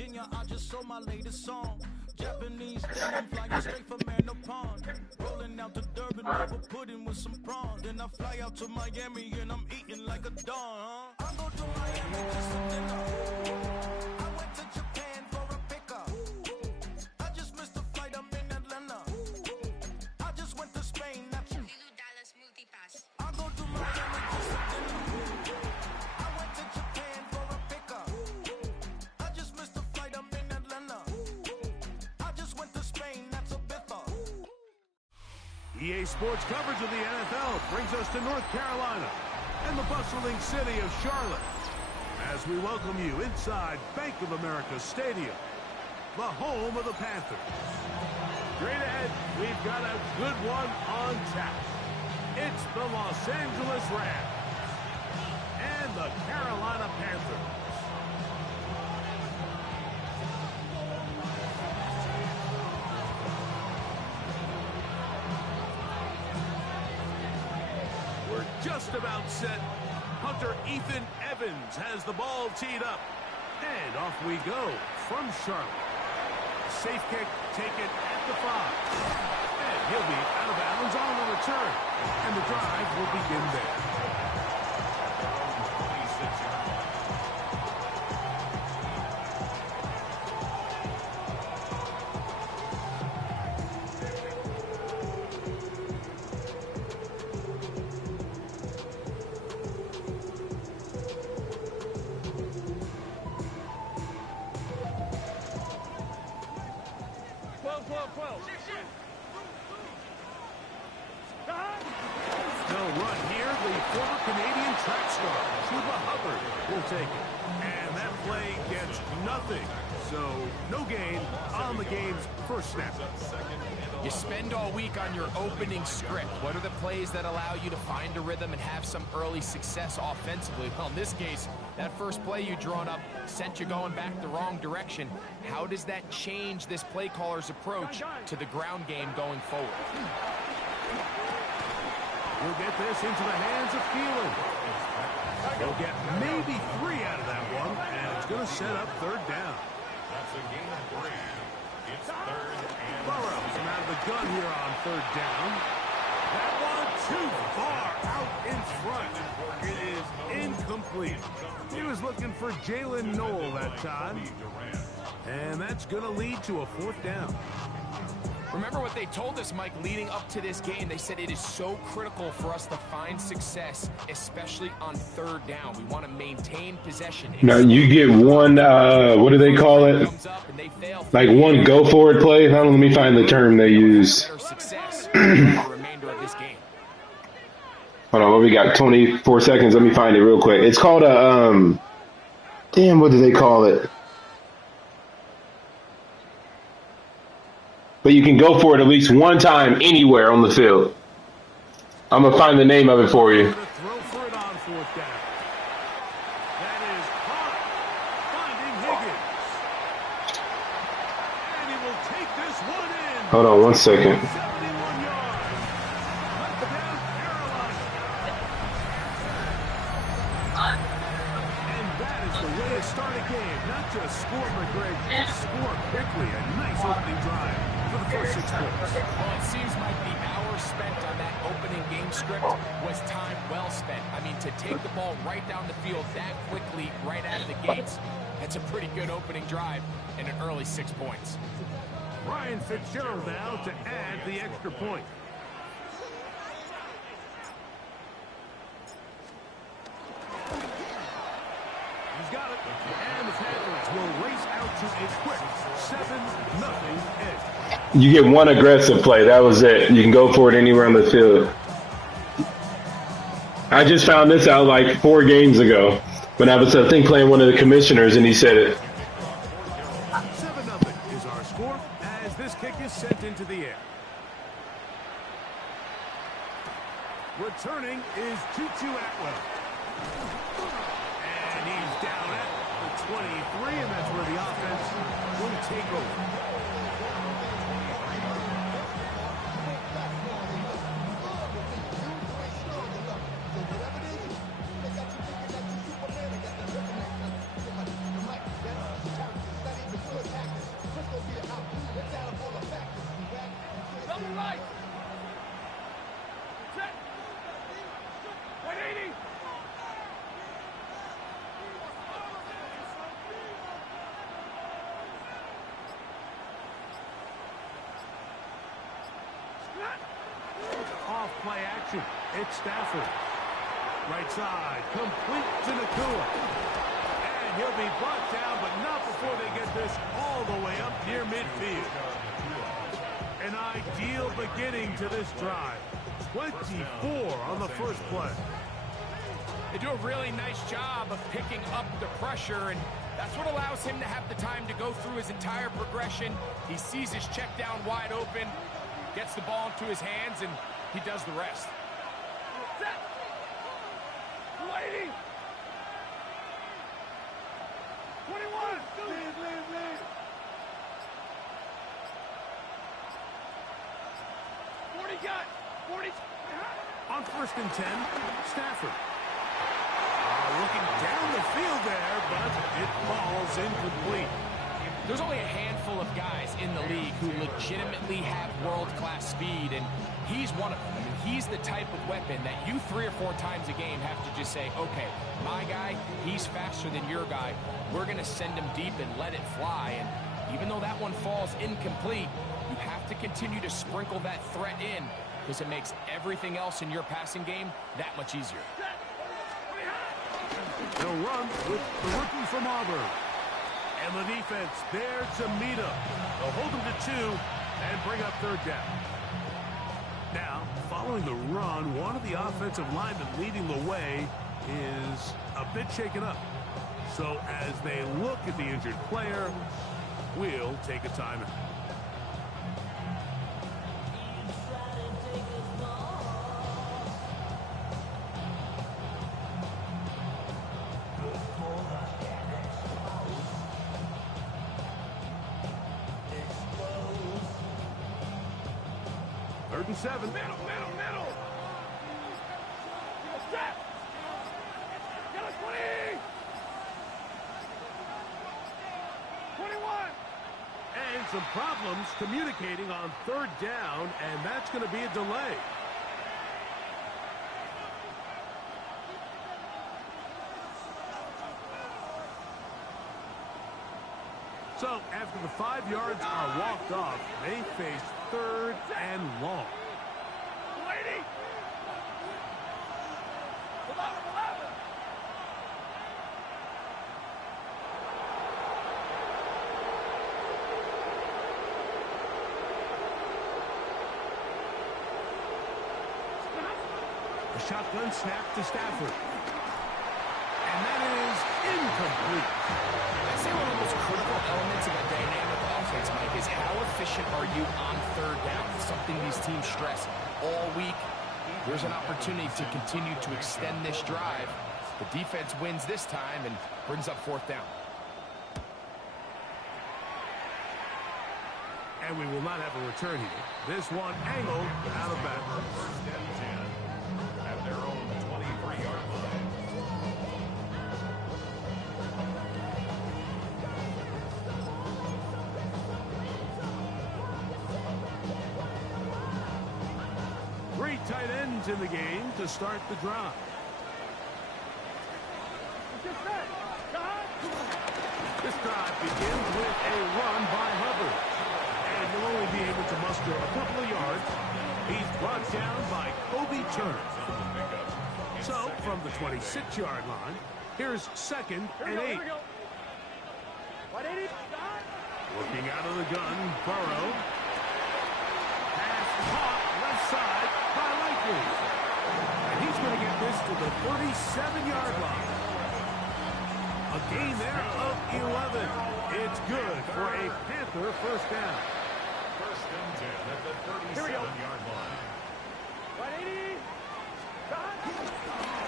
Virginia, I just saw my latest song. Japanese denim flying straight from Manapon. Rolling out to Durban, never pudding with some prawns. Then I fly out to Miami and I'm eating like a don, huh? I go to Miami just for dinner. I went to Japan for a pickup. I just missed the flight, I'm in Atlanta. I just went to Spain, that's $1 multipass. I go to Miami just for dinner. I went to Japan for a pickup. I just missed the flight, I'm in Atlanta. I just went to Spain, that's a biffa. EA Sports coverage of the NFL brings us to North Carolina and the bustling city of Charlotte as we welcome you inside Bank of America Stadium, the home of the Panthers. Straight ahead, we've got a good one on tap. It's the Los Angeles Rams and the Carolina Panthers. We're just about set. Hunter Ethan Evans has the ball teed up. And off we go from Charlotte. Safe kick taken at the 5. And he'll be out of bounds on the return. And the drive will begin there. They'll run here. The former Canadian track star, Chuba Hubbard, will take it. And that play gets nothing. So, no gain on the game's first snap. You spend all week on your opening script. What are the plays that allow you to find a rhythm and have some early success offensively? Well, in this case, that first play you drawn up sent you going back the wrong direction. How does that change this play caller's approach to the ground game going forward? We'll get this into the hands of Thielen. They'll get maybe 3 out of that one, and it's going to set up third down. That's a gain of 3. It's third and Burrows out of the gun here on third down. That one too far out in front. It is incomplete. He was looking for Jalen Noel that time. And that's going to lead to a 4th down. Remember what they told us, Mike, leading up to this game. They said it is so critical for us to find success, especially on third down. We want to maintain possession. Now, you get one, what do they call it? Like one go-for-it play? Hold on, let me find the term they use. Hold on, we got 24 seconds. Let me find it real quick. It's called a, damn, what do they call it? But you can go for it at least one time anywhere on the field. I'm going to find the name of it for you. Throw for it on 4th down. That is caught. Finding Higgins. And he will take this one in. Hold on 1 second. 71 yards. Touchdown, Carolina. And that is the way to start a game. Not just score, but Greg, score quickly. A nice opening drive for the first 6 points. Well, it seems like the hours spent on that opening game script was time well spent. I mean, to take the ball right down the field that quickly, right out of the gates, that's a pretty good opening drive and an early 6 points. Ryan Fitzgerald now to add the extra point. He's got it. And the Panthers will race out to a quick 7-0 edge. You get one aggressive play. That was it. You can go for it anywhere on the field. I just found this out like 4 games ago when I was, I think, playing one of the commissioners, and he said it. 7-0 is our score as this kick is sent into the air. Returning is Tutu Atwell. And he's down at the 23, and that's where the offense will take over. play action. It's Stafford. Right side, complete to Nakua. And he'll be brought down, but not before they get this all the way up near midfield. An ideal beginning to this drive. 24 on the first play. They do a really nice job of picking up the pressure, and that's what allows him to have the time to go through his entire progression. He sees his check down wide open, gets the ball into his hands, and he does the rest. Lady! 21! Leave. 40 got! 40! On 1st and 10, Stafford. Looking down the field there, but it falls incomplete. There's only a handful of guys in the league who legitimately have world-class speed, and he's one of them. I mean, he's the type of weapon that you 3 or 4 times a game have to just say, okay, my guy, he's faster than your guy. We're going to send him deep and let it fly. And even though that one falls incomplete, you have to continue to sprinkle that threat in because it makes everything else in your passing game that much easier. They'll run with the rookie from Auburn. And the defense there to meet him. They'll hold him to 2 and bring up 3rd down. Now, following the run, one of the offensive linemen leading the way is a bit shaken up. So as they look at the injured player, we'll take a timeout. Third and 7. Middle! Set! Get a 20! 21! And some problems communicating on 3rd down, and that's going to be a delay. So after the 5 yards are walked off, they face 3rd and long. Lady! 11! The shotgun snap to Stafford. And that is incomplete. I'd say one of the most critical elements of a dynamic offense, Mike, is how efficient are you on 3rd down? It's something these teams stress all week. There's an opportunity to continue to extend this drive. The defense wins this time and brings up 4th down. And we will not have a return here. This one angled out of bounds. 1st and 10 at their own 23-yard line. Three tight ends in the game to start the drive. This drive begins with a run by Hubbard. And he'll only be able to muster a couple of yards. He's brought down by Kobe Turner. So, from the 26-yard line, here's 2nd and 8. Looking out of the gun, Burrow. Pass caught left side by Likely. And he's going to get this to the 37-yard line. A gain there of 11. It's good for a Panther 1st down. 1st and 10 at the 37-yard line.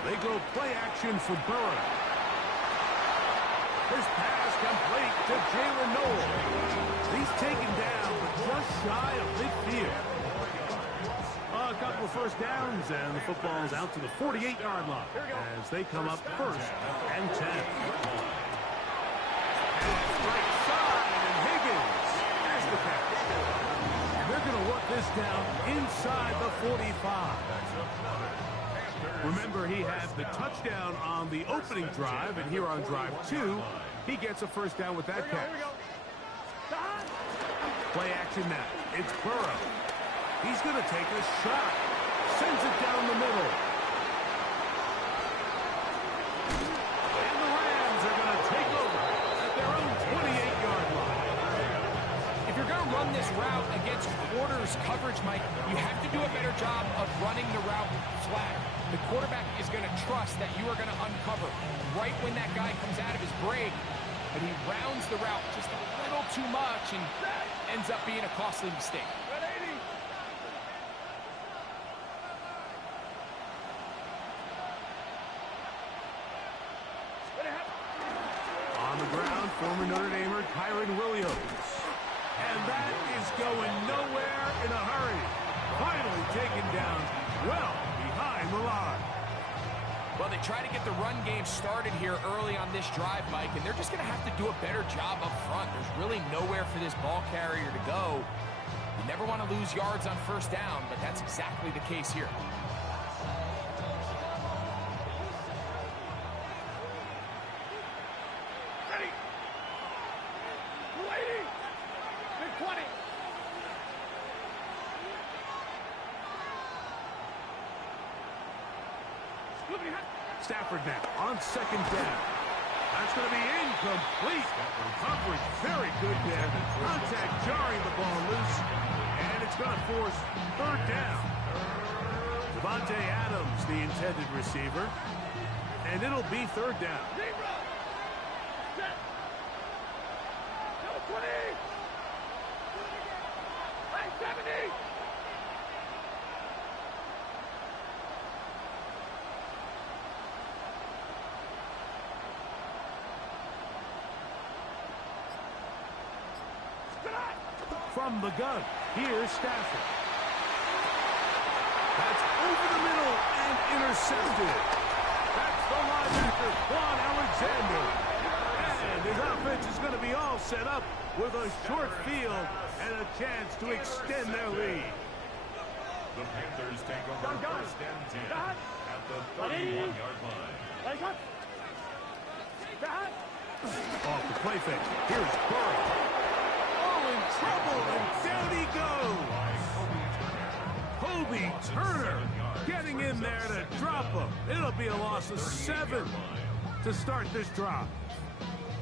They go play action for Burrow. His pass complete to Jalen Noel. He's taken down, but just shy of midfield. A couple of 1st downs, and the football's out to the 48-yard line as they come up 1st and 10. Right side, and Higgins has the catch. And they're going to work this down inside the 45. Remember, he had the touchdown on the opening drive, and here on drive 2, he gets a 1st down with that catch. Play action now. It's Burrow. He's going to take a shot. Sends it down the middle. And the Rams are going to take over at their own 28-yard line. If you're going to run this route against quarters coverage, Mike, you have to do a better job of running the route flat. The quarterback is going to trust that you are going to uncover right when that guy comes out of his break, but he rounds the route just a little too much and ends up being a costly mistake. On the ground, former Notre Damer Kyron Williams. And that is going nowhere in a hurry. Finally taken down well behind the line. Well, they try to get the run game started here early on this drive, Mike, and they're just going to have to do a better job up front. There's really nowhere for this ball carrier to go. You never want to lose yards on first down, but that's exactly the case here. Stafford now on second down. That's going to be incomplete. Coverage very good there. Contact jarring the ball loose. And it's going to force third down. Devontae Adams, the intended receiver. And it'll be third down. From the gun, here's Stafford. That's over the middle and intercepted. That's the linebacker, Quan Alexander. And his offense is going to be all set up with a short field and a chance to extend their lead. The Panthers take over first and 10 at the 31-yard line. Off the play fake. Here's Burrow. In trouble, and down he goes. Kobe Turner getting in there to drop him. It'll be a loss of 7 to start this drive.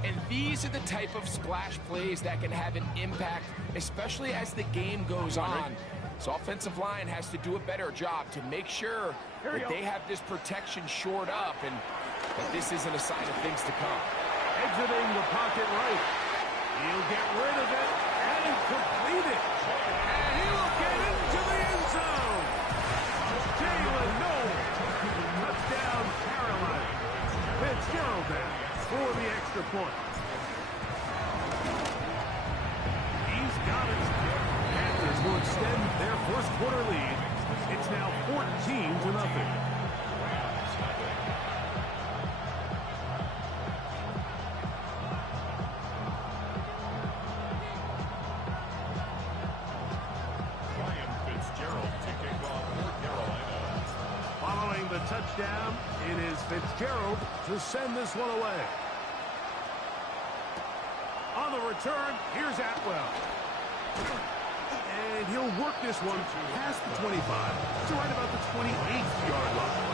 And these are the type of splash plays that can have an impact, especially as the game goes on. So offensive line has to do a better job to make sure that they have this protection shored up and that this isn't a sign of things to come. Exiting the pocket right. He'll get rid of it and complete it. And he will get into the end zone. Jalen Knowles. Touchdown, Carolina. Fitzgerald there for the extra point. He's got it. Panthers will extend their first quarter lead. It's now 14-0. Touchdown, it is Fitzgerald to send this one away. On the return, here's Atwell. And he'll work this one past the 25 to right about the 28-yard line.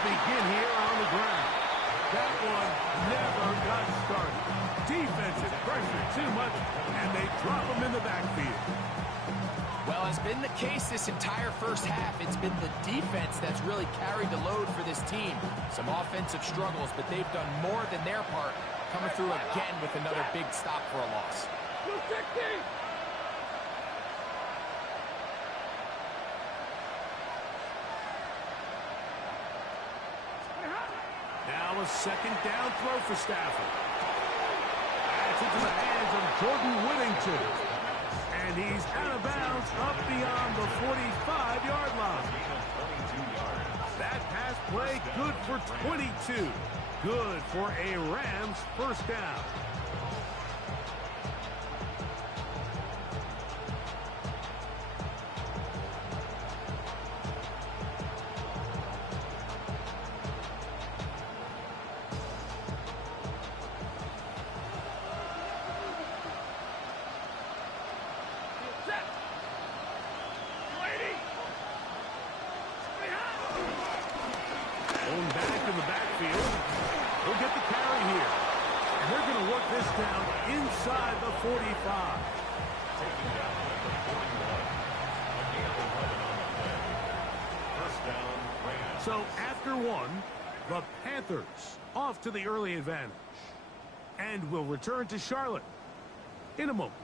Begin here on the ground. That one never got started. Defensive pressure too much, and they drop him in the backfield. Well, it's been the case this entire first half. It's been the defense that's really carried the load for this team. Some offensive struggles, but they've done more than their part, coming through again with another big stop for a loss. Now a second down throw for Stafford. That's into the hands of Jordan Whittington. And he's out of bounds up beyond the 45-yard line. That pass play good for 22. Good for a Rams first down. Back in the backfield. He'll get the carry here. And they're going to work this down inside the 45. Taking down at the 41. First down, Rams. So after one, the Panthers off to the early advantage. And will return to Charlotte in a moment.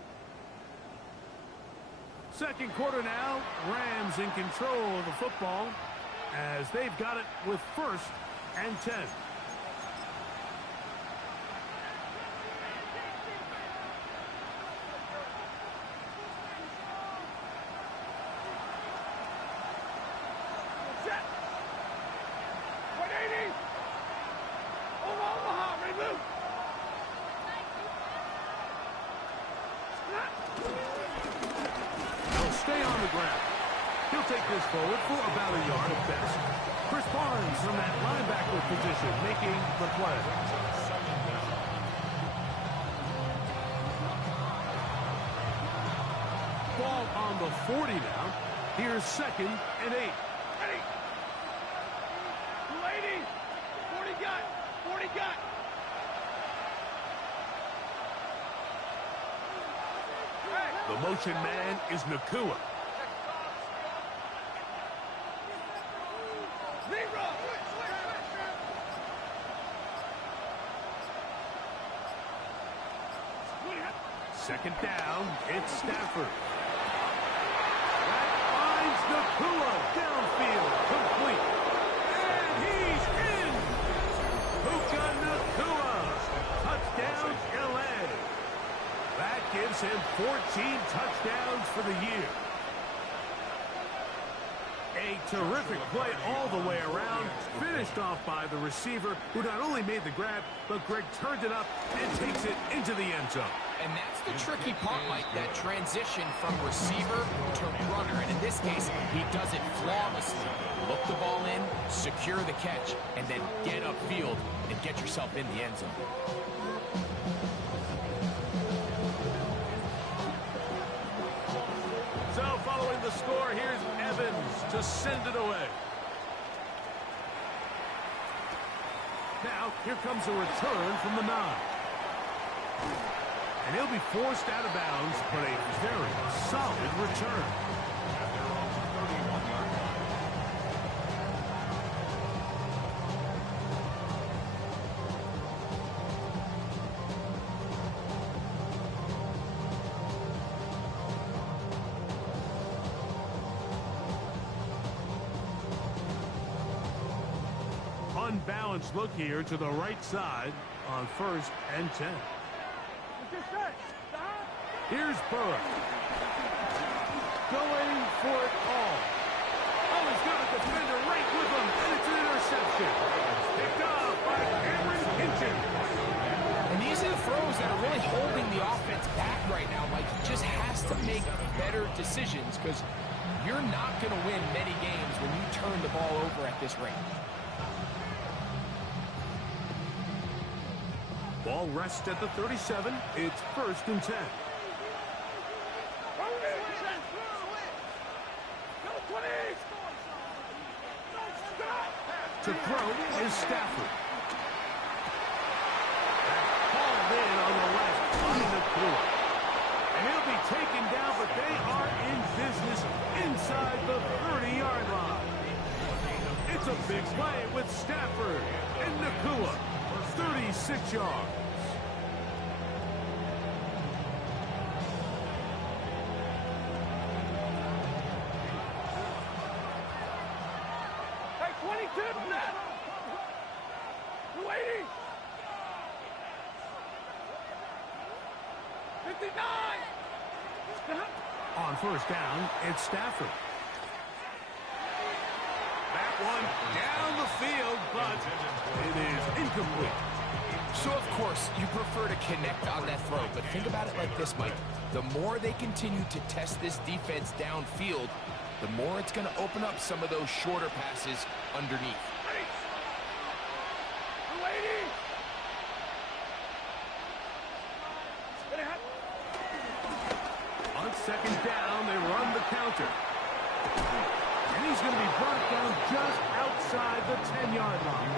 Second quarter now, Rams in control of the football as they've got it with 1st and 10. Set. 180. Omaha, remove. They'll stay on the ground. He'll take this forward for about a yard at best. Chris Barnes from that linebacker position making the play. Ball on the 40 now. Here's 2nd and 8. Ready. 280. 40 got. 40 got. The motion man is Nakua. Second down, it's Stafford. That finds Nakua downfield, complete. And he's in! Puka Nakua, touchdown LA. That gives him 14 touchdowns for the year. A terrific play all the way around, finished off by the receiver, who not only made the grab, but Greg turned it up and takes it into the end zone. And that's the tricky part, Mike, that transition from receiver to runner. And in this case, he does it flawlessly. Look the ball in, secure the catch, and then get upfield and get yourself in the end zone. So following the score, here's Evans to send it away. Now, here comes a return from the 9. And he'll be forced out of bounds, but a very solid return. And they're on the 31-yard line. Unbalanced look here to the right side on 1st and 10. Here's Burrow. Going for it all. Oh, he's got a defender right with him, and it's an interception. Picked off by Cameron Hinton. And these are the throws that are really holding the offense back right now, Mike. He just has to make better decisions because you're not going to win many games when you turn the ball over at this rate. Ball rests at the 37. It's 1st and 10. To throw is Stafford. That's hauled in on the left by Nakua. And he'll be taken down, but they are in business inside the 30-yard line. It's a big play with Stafford and Nakua. 36 yards. Hey, 22 on that. 280. 59. On first down, it's Stafford. That one down the field, but it is incomplete. So, of course, you prefer to connect on that throw, but think about it like this, Mike. The more they continue to test this defense downfield, the more it's going to open up some of those shorter passes underneath. On second down, they run the counter. And he's going to be brought down just outside the 10-yard line.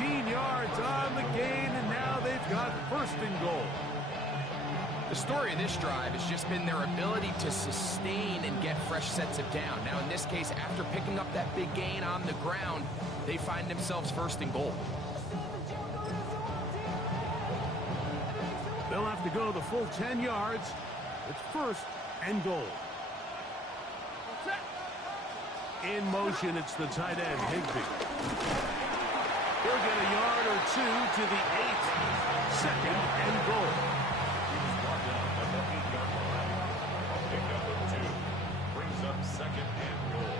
17 yards on the gain, and now they've got first and goal. The story of this drive has just been their ability to sustain and get fresh sets of down. Now, in this case, after picking up that big gain on the ground, they find themselves first and goal. They'll have to go the full 10 yards. It's first and goal. In motion, it's the tight end, Higbee. He'll get a yard or two to the 8. Second and goal. He's brought down at the 8-yard line. A pickup of 2 brings up second and goal.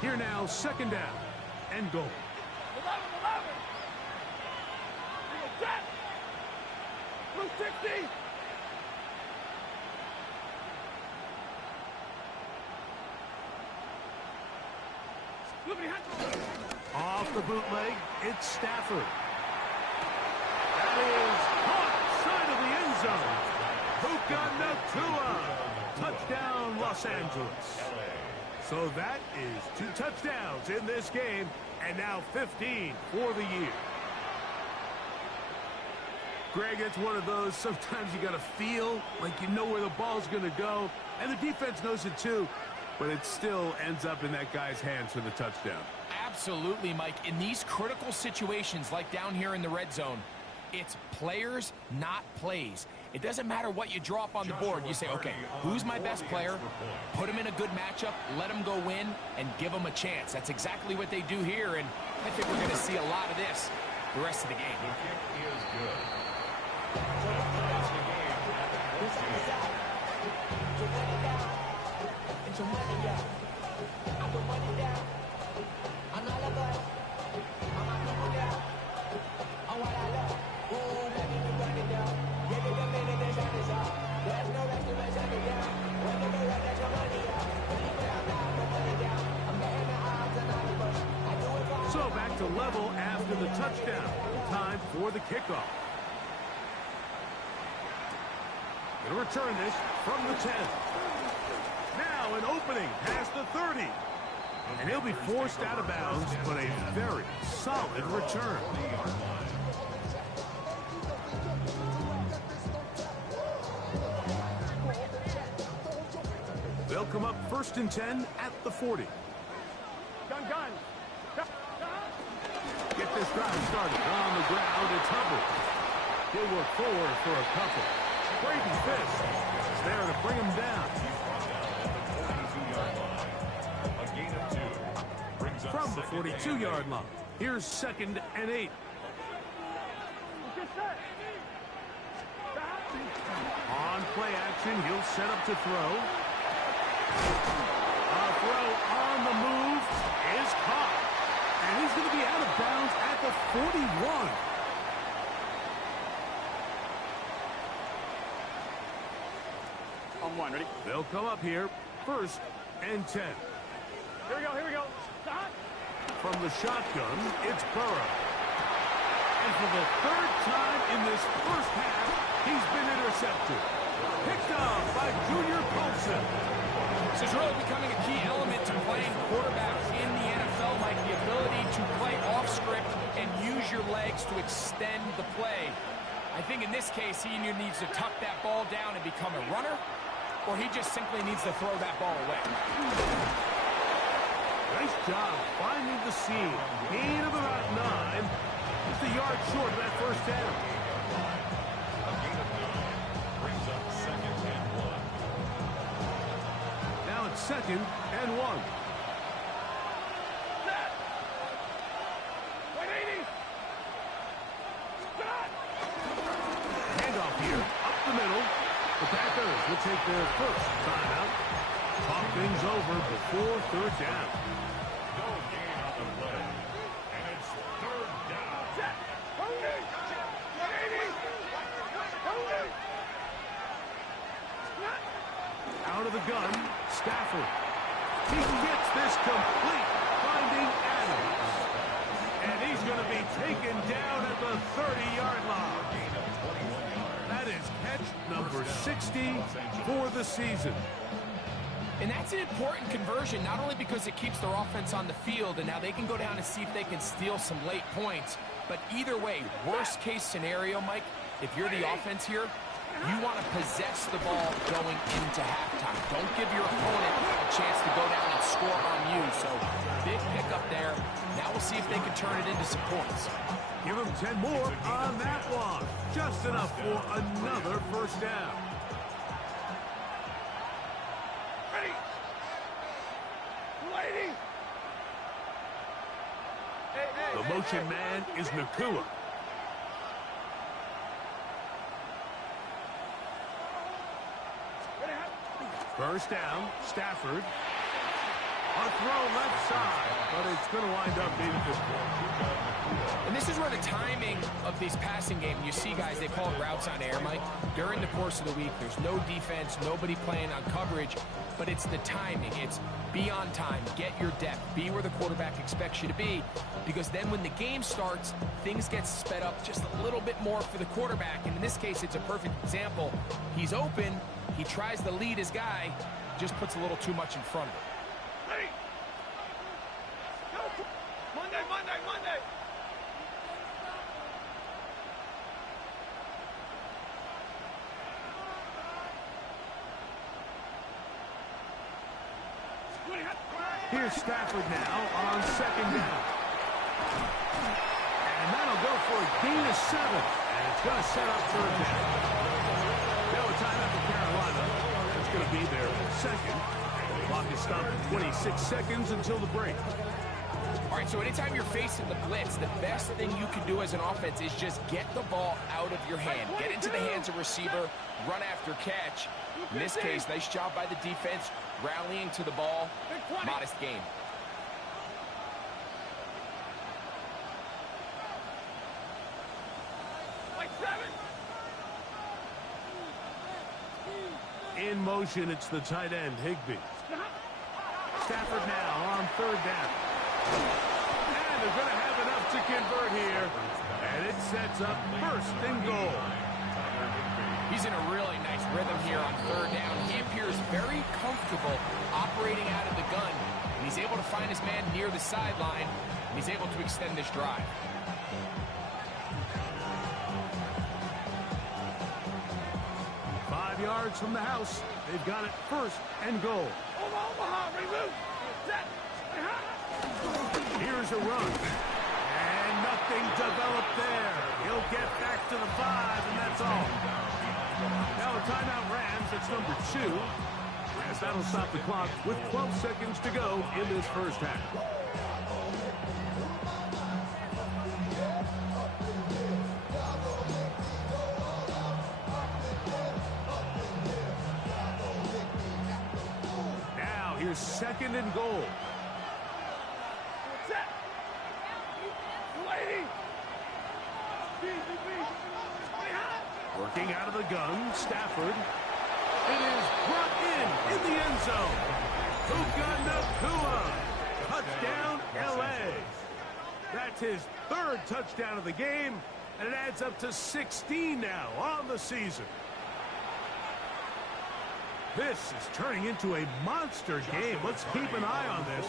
Here now, second down and goal. Off the bootleg, it's Stafford. That is caught side of the end zone. Puka Nakua. Touchdown, Los Angeles. So that is 2 touchdowns in this game, and now 15 for the year. Greg, it's one of those, sometimes you got to feel like you know where the ball's going to go, and the defense knows it too, but it still ends up in that guy's hands for the touchdown. Absolutely, Mike. In these critical situations, like down here in the red zone, it's players, not plays. It doesn't matter what you draw up on the board. You say, okay, who's my best player? Put him in a good matchup, let him go win, and give him a chance. That's exactly what they do here, and I think we're going to see a lot of this the rest of the game. The kick is good. Ties the game at 14. So back to level after the touchdown. Time for the kickoff. Going to return this from the 10. Now an opening past the 30. And he'll be forced out of bounds, but a very solid return. They'll come up first and 10 at the 40. Gun. Get this drive started. On the ground, it's Hubbard. He'll work forward for a couple. Braden Fisk is there to bring him down. From the 42-yard line, here's second and 8. On play action, he'll set up to throw. A throw on the move is caught. And he's going to be out of bounds at the 41. On one, ready? They'll come up here, first and 10. Here we go. From the shotgun, it's Burrow. And for the third time in this first half, he's been intercepted. Picked off by Junior Colson. This is really becoming a key element to playing quarterback in the NFL, Mike. The ability to play off script and use your legs to extend the play. I think in this case, he either needs to tuck that ball down and become a runner, or he just simply needs to throw that ball away. Nice job finding the seam. Gain of about 9. Just a yard short of that first down. A gain of 9 brings up second and 1. 2nd and 1. Handoff here, up the middle. The Panthers will take their first timeout. Talk things over before 3rd down. No gain on the play. And it's 3rd down. Out of the gun, Stafford. He gets this complete, finding Adams. And he's going to be taken down at the 30-yard line. That is catch number 60 for the season. And that's an important conversion, not only because it keeps their offense on the field, and now they can go down and see if they can steal some late points. But either way, worst case scenario, Mike, if you're the offense here, you want to possess the ball going into halftime. Don't give your opponent a chance to go down and score on you. So big pickup there. Now we'll see if they can turn it into some points. Give them 10 more on that one. Just enough for another first down. Ready. Lady. The motion man is Nakua. First down, Stafford. A throw left side, but it's going to wind up being incomplete. And this is where the timing of these passing game, you see guys, they call it routes on air, Mike. During the course of the week, there's no defense, nobody playing on coverage, but it's the timing. It's be on time, get your depth, be where the quarterback expects you to be, because then when the game starts, things get sped up just a little bit more for the quarterback. And in this case, it's a perfect example. He's open, he tries to lead his guy, just puts a little too much in front of him. Ready. Go. Monday. Here's Stafford now on 2nd down. And that'll go for a gain of 7. And it's going to set up 3rd down. Now a timeout for Carolina. That's going to be their 2nd. The clock is stopped at 26 seconds until the break. All right, so anytime you're facing the blitz, the best thing you can do as an offense is just get the ball out of your hand. Get into the hands of receiver, run after catch. In this case, nice job by the defense, rallying to the ball. Modest game. In motion, it's the tight end, Higbee. Stafford now on 3rd down. And they're going to have enough to convert here. And it sets up 1st and goal. He's in a really nice rhythm here on 3rd down. He appears very comfortable operating out of the gun. And he's able to find his man near the sideline. And he's able to extend this drive. Yards from the house. They've got it 1st and goal. Here's a run. And nothing developed there. He'll get back to the 5, and that's all. Now a timeout Rams. It's number 2. As that'll stop the clock with 12 seconds to go in this first half. Here's 2nd and goal. Working out of the gun, Stafford. It is brought in the end zone. Puka Nakua. Touchdown, L.A. That's his 3rd touchdown of the game, and it adds up to 16 now on the season. This is turning into a monster game. Let's keep an eye on this.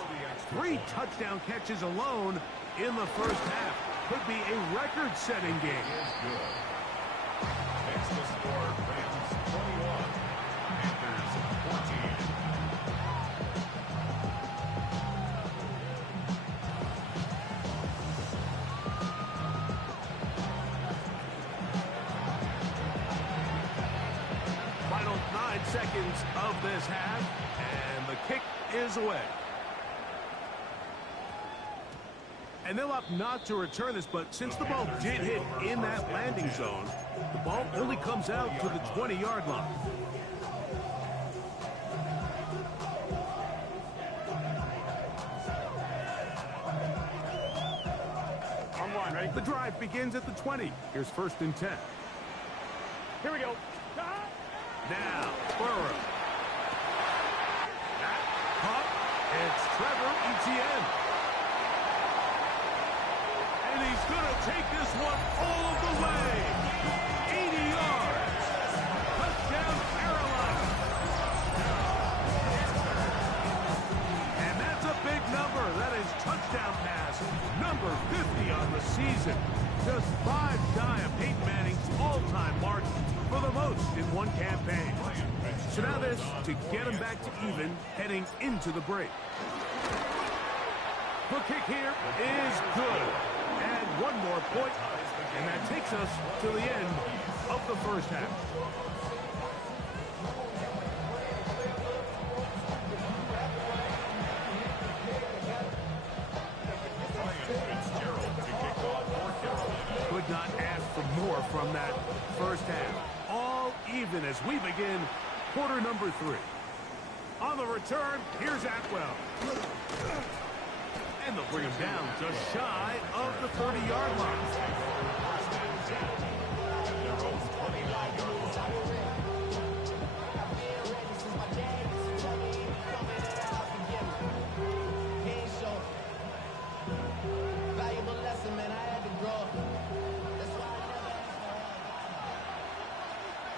3 touchdown catches alone in the first half. Could be a record-setting game. Next to score, Rams 21, Panthers 14. Final 9 seconds of this half, and the kick is away. And they'll opt not to return this, but since the ball did hit in that landing zone, the ball only comes out to the 20-yard line. The drive begins at the 20. Here's 1st and 10. Here we go. Now, Burrow. That caught. It's Trevor Etienne. And he's going to take this one all the way. 80 yards. Touchdown, Carolina. And that's a big number. That is touchdown pass number 50 on the season. Just 5 shy of Peyton Manning's all-time mark for the most in one campaign. So now this to get him back to even heading into the break. The kick here is good. And one more point, and that takes us to the end of the first half. Could not ask for more from that first half. All even as we begin quarter number 3. On the return, here's Atwell. And they'll bring him down just shy of the 30-yard line.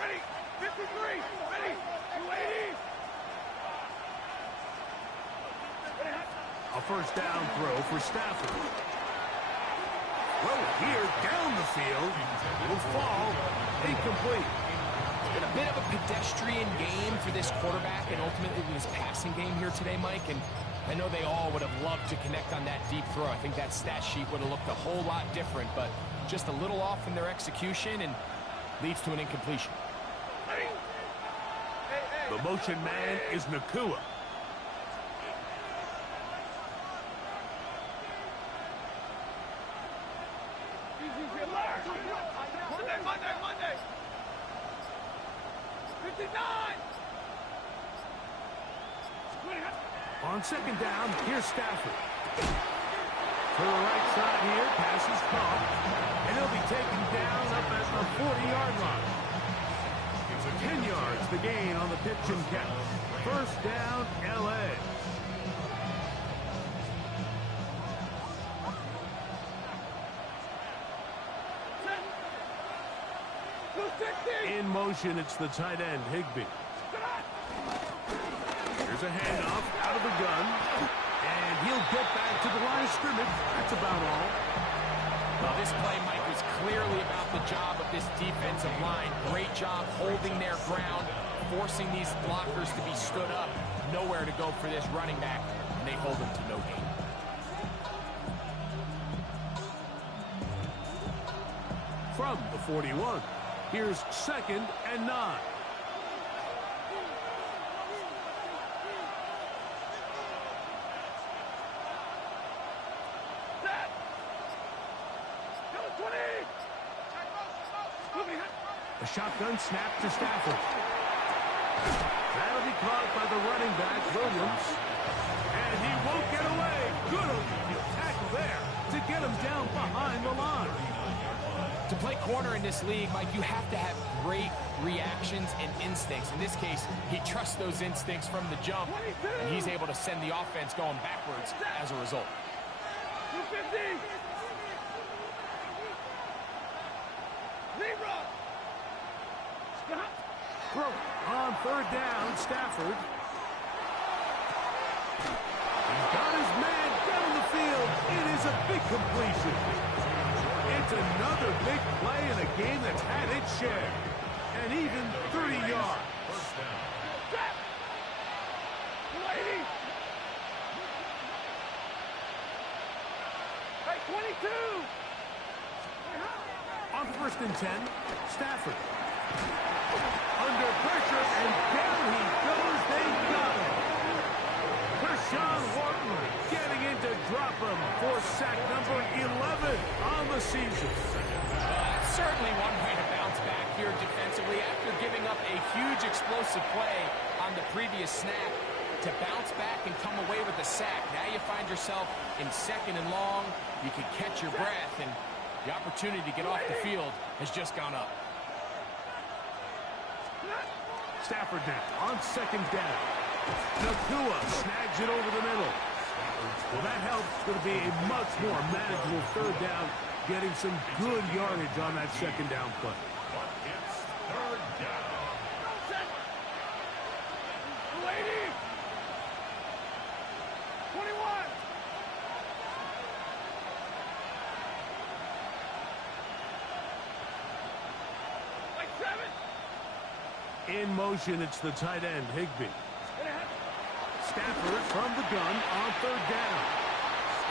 Ready. 53. Ready. 280. A first down throw for Stafford. Well, here down the field will fall incomplete. Been a bit of a pedestrian game for this quarterback and ultimately his passing game here today, Mike. And I know they all would have loved to connect on that deep throw. I think that stat sheet would have looked a whole lot different, but just a little off in their execution and leads to an incompletion. The motion man is Nakua. Monday. 59. On second down, here's Stafford. To the right side here, pass is caught. And he'll be taken down up at the 40-yard line. 10 yards the gain on the pitch and catch. First down, L.A. In motion, it's the tight end, Higbee. Here's a handoff out of the gun. And he'll get back to the line of scrimmage. That's about all. Well, this play, Mike, was clearly about the job of this defensive line. Great job holding their ground, forcing these blockers to be stood up. Nowhere to go for this running back, and they hold him to no gain. From the 41, here's 2nd and 9. A shotgun snap to Stafford. That'll be caught by the running back, Williams. And he won't get away. Good field tackle there to get him down behind the line. To play corner in this league, Mike, you have to have great reactions and instincts. In this case, he trusts those instincts from the jump, and he's able to send the offense going backwards as a result. 250. Zebra. Throw on 3rd down, Stafford. He's got his man down the field. It is a big completion. It's another big play in a game that's had its share. And even 30 yards. Trap. 280. Hey, 22. On 1st and 10, Stafford. Under pressure, and down he goes. They got him. Sean Horton getting in to drop him for sack number 11 on the season. That's certainly one way to bounce back here defensively after giving up a huge explosive play on the previous snap. To bounce back and come away with a sack. Now you find yourself in 2nd and long. You can catch your breath, and the opportunity to get off the field has just gone up. Stafford now on 2nd down. Nakua snags it over the middle. Well, that helps. It's going to be a much more manageable 3rd down, getting some good yardage on that 2nd down play. But it's 3rd down. Lady! 21! Like 7! In motion, it's the tight end, Higbee. Stafford from the gun on 3rd down.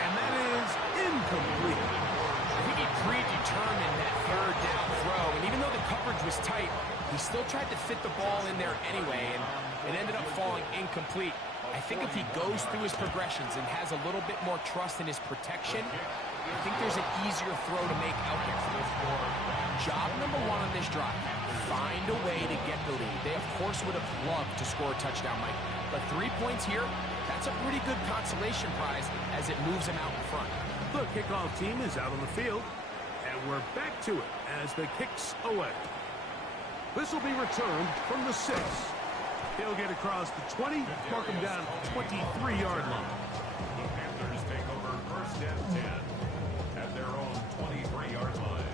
And that is incomplete. I think he predetermined that 3rd down throw, and even though the coverage was tight, he still tried to fit the ball in there anyway, and it ended up falling incomplete. I think if he goes through his progressions and has a little bit more trust in his protection, I think there's an easier throw to make out there. Job number 1 on this drive, find a way to get the lead. They, of course, would have loved to score a touchdown, Mike. But 3 points here, that's a pretty good consolation prize as it moves them out in front. The kickoff team is out on the field, and we're back to it as the kicks away. This will be returned from the 6. He'll get across the 20, mark him down at the 23-yard line. The Panthers take over 1st and 10 at their own 23-yard line.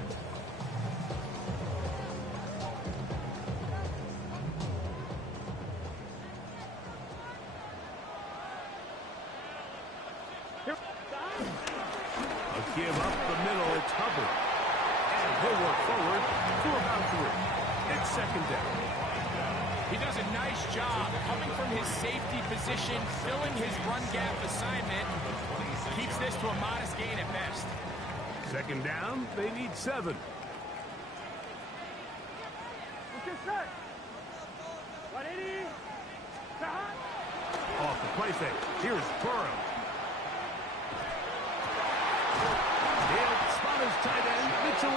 A give up the middle, it's Hubbard. And he'll work forward for about 3. It's 2nd down. He does a nice job coming from his safety position, filling his run gap assignment. Keeps this to a modest gain at best. 2nd down, they need 7. What's your set? 180! Off the play fake. Here's Burrow. He'll spot his tight end. It's 11.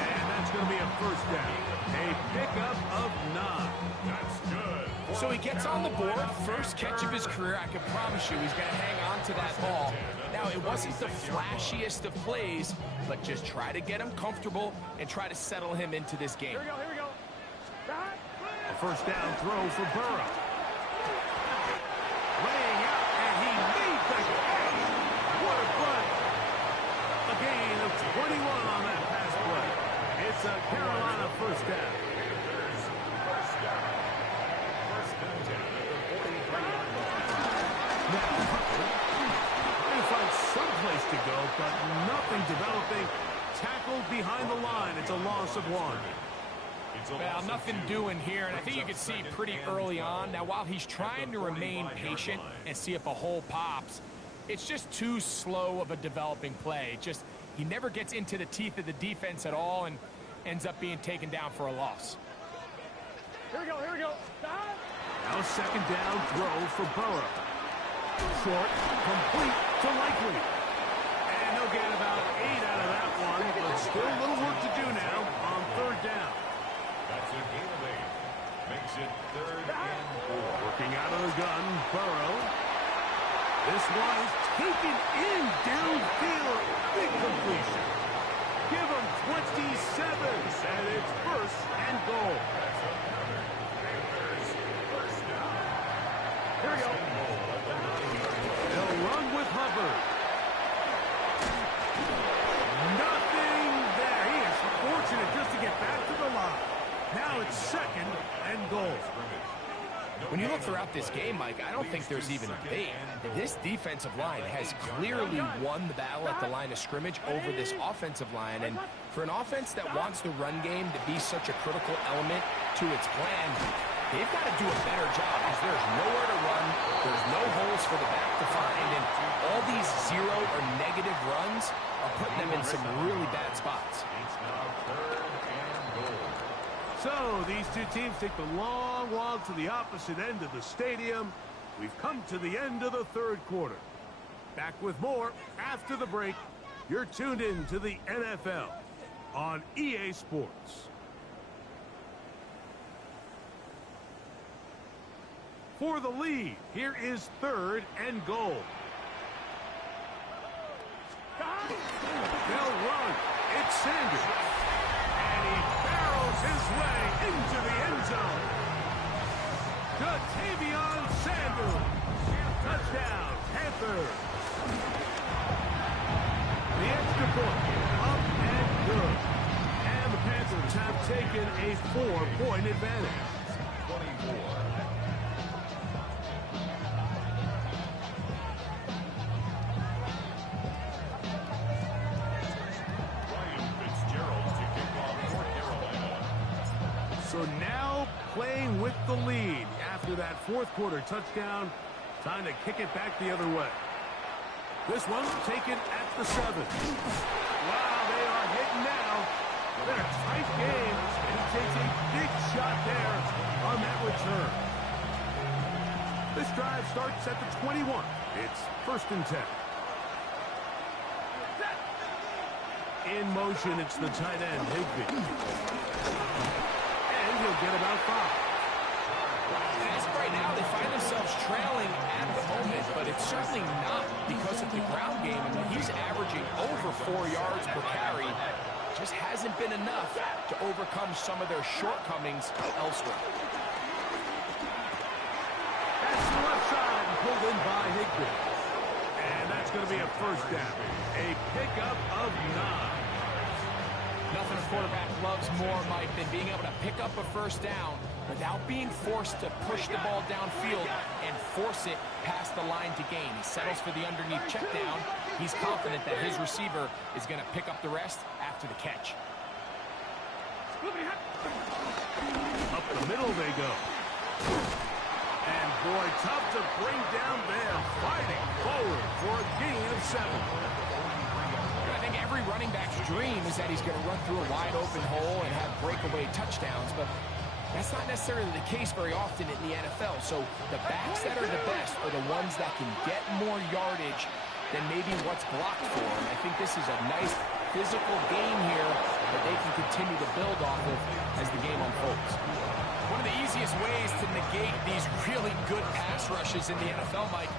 And that's going to be a 1st down. A pickup of 9. That's good. So he gets on the board, first catch of his career. I can promise you he's going to hang on to that ball. Now, it wasn't the flashiest of plays, but just try to get him comfortable and try to settle him into this game. Here we go, here we go. A 1st down throw for Burrow. Laying out, and he made the catch. What a play. A gain of 21 on that pass play. It's a Carolina 1st down. Now, trying to find some place to go, but nothing developing. Tackled behind the line. It's a loss of 1. Well, nothing doing here, and I think you can see pretty early on. Now, while he's trying to remain patient and see if a hole pops, it's just too slow of a developing play. He never gets into the teeth of the defense at all and ends up being taken down for a loss. Here we go, here we go. Now 2nd down throw for Burrow. Short, complete to Likely. And he'll get about 8 out of that one, but still a little work to do now on 3rd down. That's a gain of 8. Makes it 3rd and 4. Working out of the gun, Burrow. This one is taken in downfield. Big completion. Give him 27, and it's 1st and goal. Here we go. They'll run with Hubbard. Nothing there. He is fortunate just to get back to the line. Now it's 2nd and goal. When you look throughout this game, Mike, I don't think there's even a debate. This defensive line has clearly won the battle at the line of scrimmage over this offensive line. And for an offense that wants the run game to be such a critical element to its plan, they've got to do a better job because there's nowhere to run. There's no holes for the back to find. And all these 0 or negative runs are putting them in some really bad spots. It's now 3rd and goal. So these two teams take the long walk to the opposite end of the stadium. We've come to the end of the third quarter. Back with more after the break. You're tuned in to the NFL on EA Sports. For the lead, here is 3rd and goal. They'll run. It's Sanders. And he barrels his way into the end zone. Ja'Tavion Sanders. Touchdown, Panthers. The extra point, up and good. And the Panthers have taken a 4-point advantage. 24. So now playing with the lead after that fourth quarter touchdown. Time to kick it back the other way. This one taken at the 7. Wow, they are hitting now. They're a tight game, and he takes a big shot there on that return. This drive starts at the 21. It's 1st and 10. In motion, it's the tight end, Higbee. And he'll get about 5. As of right now, they find themselves trailing at the moment, but it's certainly not because of the ground game. I mean, he's averaging over 4 yards per carry. Just hasn't been enough to overcome some of their shortcomings elsewhere. That's the left side and pulled in by Higbee. And that's going to be a 1st down. A pickup of 9. Nothing a quarterback loves more, Mike, than being able to pick up a 1st down without being forced to push the ball downfield and force it past the line to gain. He settles for the underneath check down. He's confident that his receiver is going to pick up the rest after the catch. Up the middle they go. And boy, tough to bring down there. Fighting forward for a gain of 7. I think every running back's dream is that he's going to run through a wide open hole and have breakaway touchdowns, but that's not necessarily the case very often in the NFL. So the backs that are the best are the ones that can get more yardage than maybe what's blocked for. And I think this is a nice physical game here that they can continue to build off of as the game unfolds. One of the easiest ways to negate these really good pass rushes in the NFL, Mike,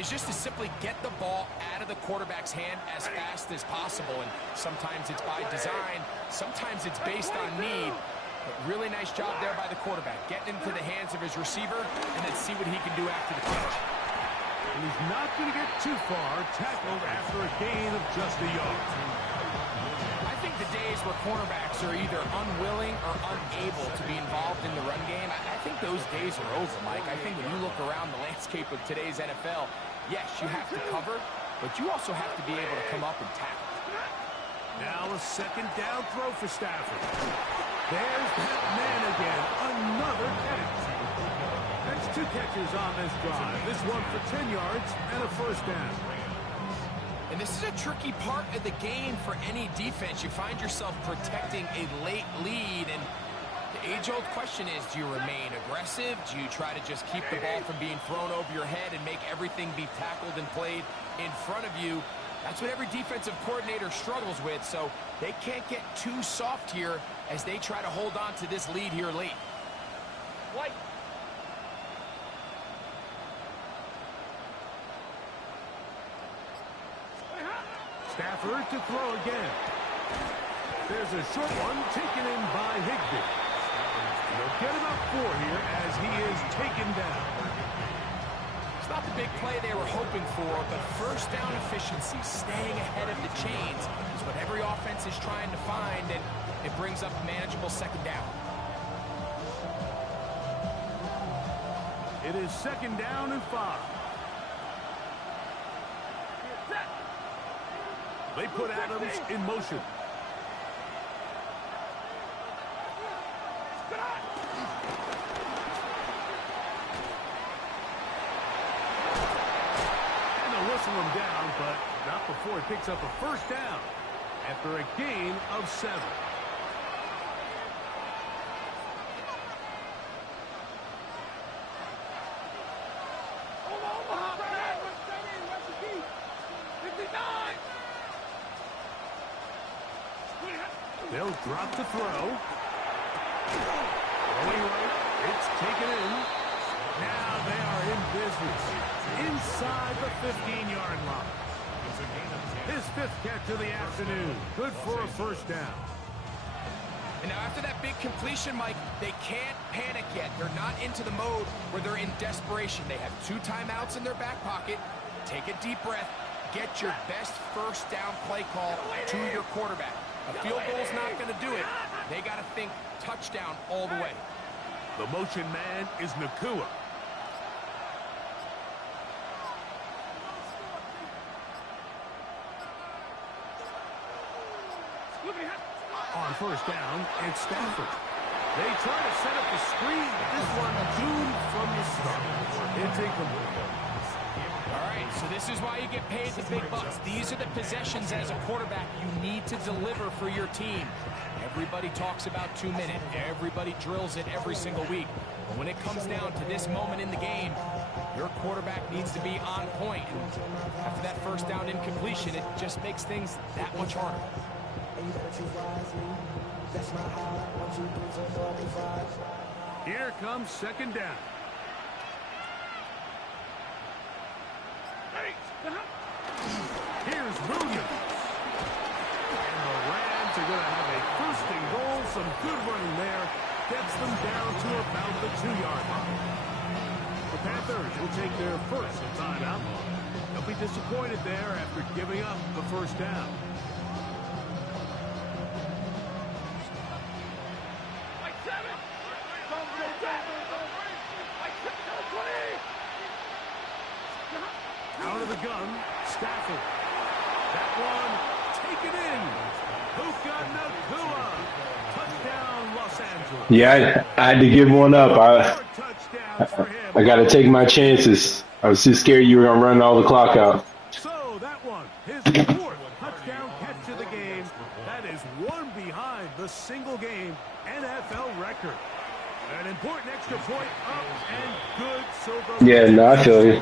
is just to simply get the ball out of the quarterback's hand as fast as possible. And sometimes it's by design, sometimes it's based on need. But really nice job there by the quarterback, getting into the hands of his receiver and then see what he can do after the catch. And he's not going to get too far, tackled after a gain of just a yard. I think the days where cornerbacks are either unwilling or unable to be involved in the run game, I think those days are over, Mike. I think when you look around the landscape of today's NFL, yes, you have to cover, but you also have to be able to come up and tackle. Now a 2nd down throw for Stafford. There's that man again. Another catch. That's 2 catches on this drive. This one for 10 yards and a 1st down. And this is a tricky part of the game for any defense. You find yourself protecting a late lead, and the age-old question is, do you remain aggressive? Do you try to just keep the ball from being thrown over your head and make everything be tackled and played in front of you? That's what every defensive coordinator struggles with, so they can't get too soft here as they try to hold on to this lead here late. White. Stafford to throw again. There's a short one taken in by Higbee. He'll get about 4 here as he is taken down. It's not the big play they were hoping for, but 1st down efficiency, staying ahead of the chains, is what every offense is trying to find, and it brings up a manageable 2nd down. It is 2nd down and 5. They put Adams in motion. And they'll whistle him down, but not before he picks up a 1st down after a gain of 7. They'll drop the throw. Going right. It's taken in. Now they are in business. Inside the 15-yard line. His 5th catch of the afternoon. Good for a first down. And now after that big completion, Mike, they can't panic yet. They're not into the mode where they're in desperation. They have 2 timeouts in their back pocket. Take a deep breath. Get your best first down play call to your quarterback. A field goal's not going to do it. They got to think touchdown all the way. The motion man is Nakua. On first down, it's Stafford. They try to set up the screen. This one doomed from the start. It's incomplete. All right, so this is why you get paid the big bucks. These are the possessions as a quarterback you need to deliver for your team. Everybody talks about 2 minutes. Everybody drills it every single week. But when it comes down to this moment in the game, your quarterback needs to be on point. And after that first down incompletion, it just makes things that much harder. Here comes second down. Here's Williams. And the Rams are going to have a first and goal. Some good running there. Gets them down to about the 2-yard line. The Panthers will take their first timeout. They'll be disappointed there after giving up the first down. Out of the gun, Stafford. That one taken in. Puka Nakua. Touchdown, Los Angeles. Yeah, I had to give one up. I got to take my chances. I was too scared you were going to run all the clock out. So that one, his 4th touchdown catch of the game. That is one behind the single-game NFL record. An important extra point up and good. So yeah, no, I feel you.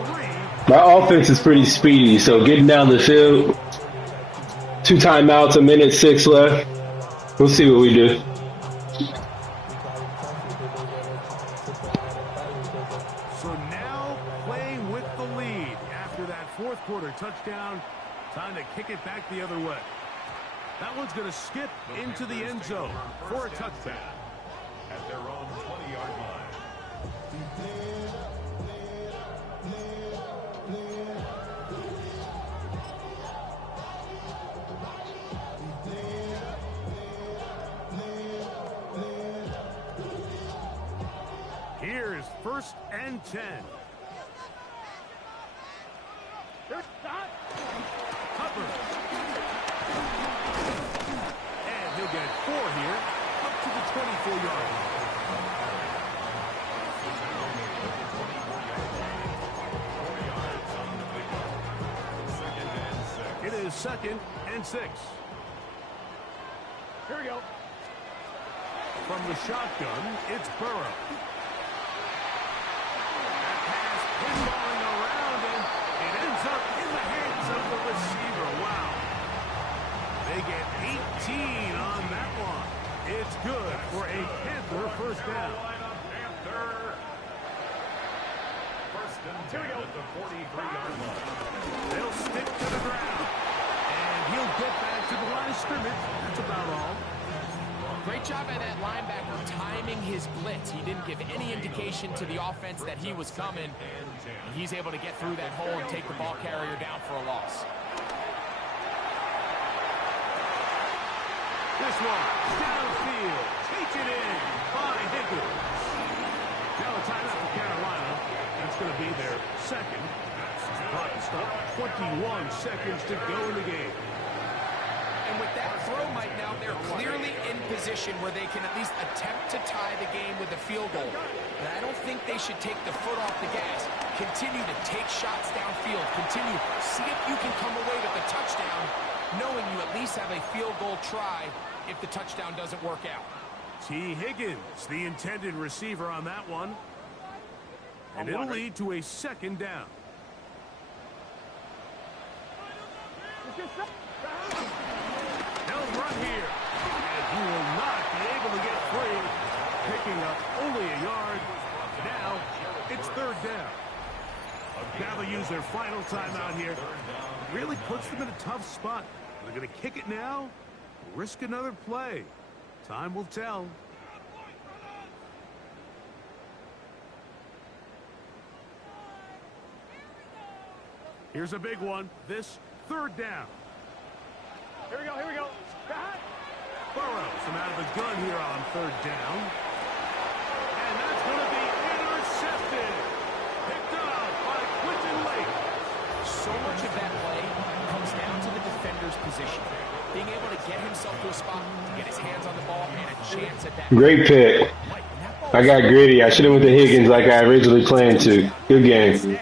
My offense is pretty speedy, so getting down the field, 2 timeouts, 1:06 left. We'll see what we do. So now playing with the lead after that 4th quarter touchdown. Time to kick it back the other way. That one's going to skip into the end zone for a touchdown. At their own 20-yard line. Here's 1st and 10. Hubbard. And he'll get 4 here, up to the 24-yard line. It is 2nd and 6. Here we go. From the shotgun, it's Burrow. That pass pinballing around, and it ends up in the hands of the receiver. Wow. They get 18 on that one. It's good for a Panther first down. First and 10 at the 43-yard line. They'll stick to the ground. And he'll get back to the line of scrimmage. That's about all. Great job by that linebacker timing his blitz. He didn't give any indication to the offense that he was coming. And he's able to get through that hole and take the ball carrier down for a loss. This one, downfield, take it in by Higgins. Now a timeout for Carolina. That's going to be their second. Clock stop. 21 seconds to go in the game. And with that throw, Mike, now they're clearly in position where they can at least attempt to tie the game with a field goal. And I don't think they should take the foot off the gas. Continue to take shots downfield. Continue. See if you can come away with a touchdown, knowing you at least have a field goal try if the touchdown doesn't work out. T. Higgins, the intended receiver on that one. And it'll lead to a second down. Now miles run here. And he will not be able to get free. Picking up only a yard. Now, it's third down. Now they'll use their final timeout here. Really puts them in a tough spot. They're going to kick it now. Risk another play. Time will tell. Here's a big one. This third down. Here we go, here we go. Burrows him out of the gun here on third down. And that's going to be intercepted. Picked up by Quinton Lake. So much of that play comes down to the defender's position. Being able to get himself to a spot, to get his hands on the ball, and a chance at that. Great pick. I got greedy. I should have went to Higgins like I originally planned to. Good game.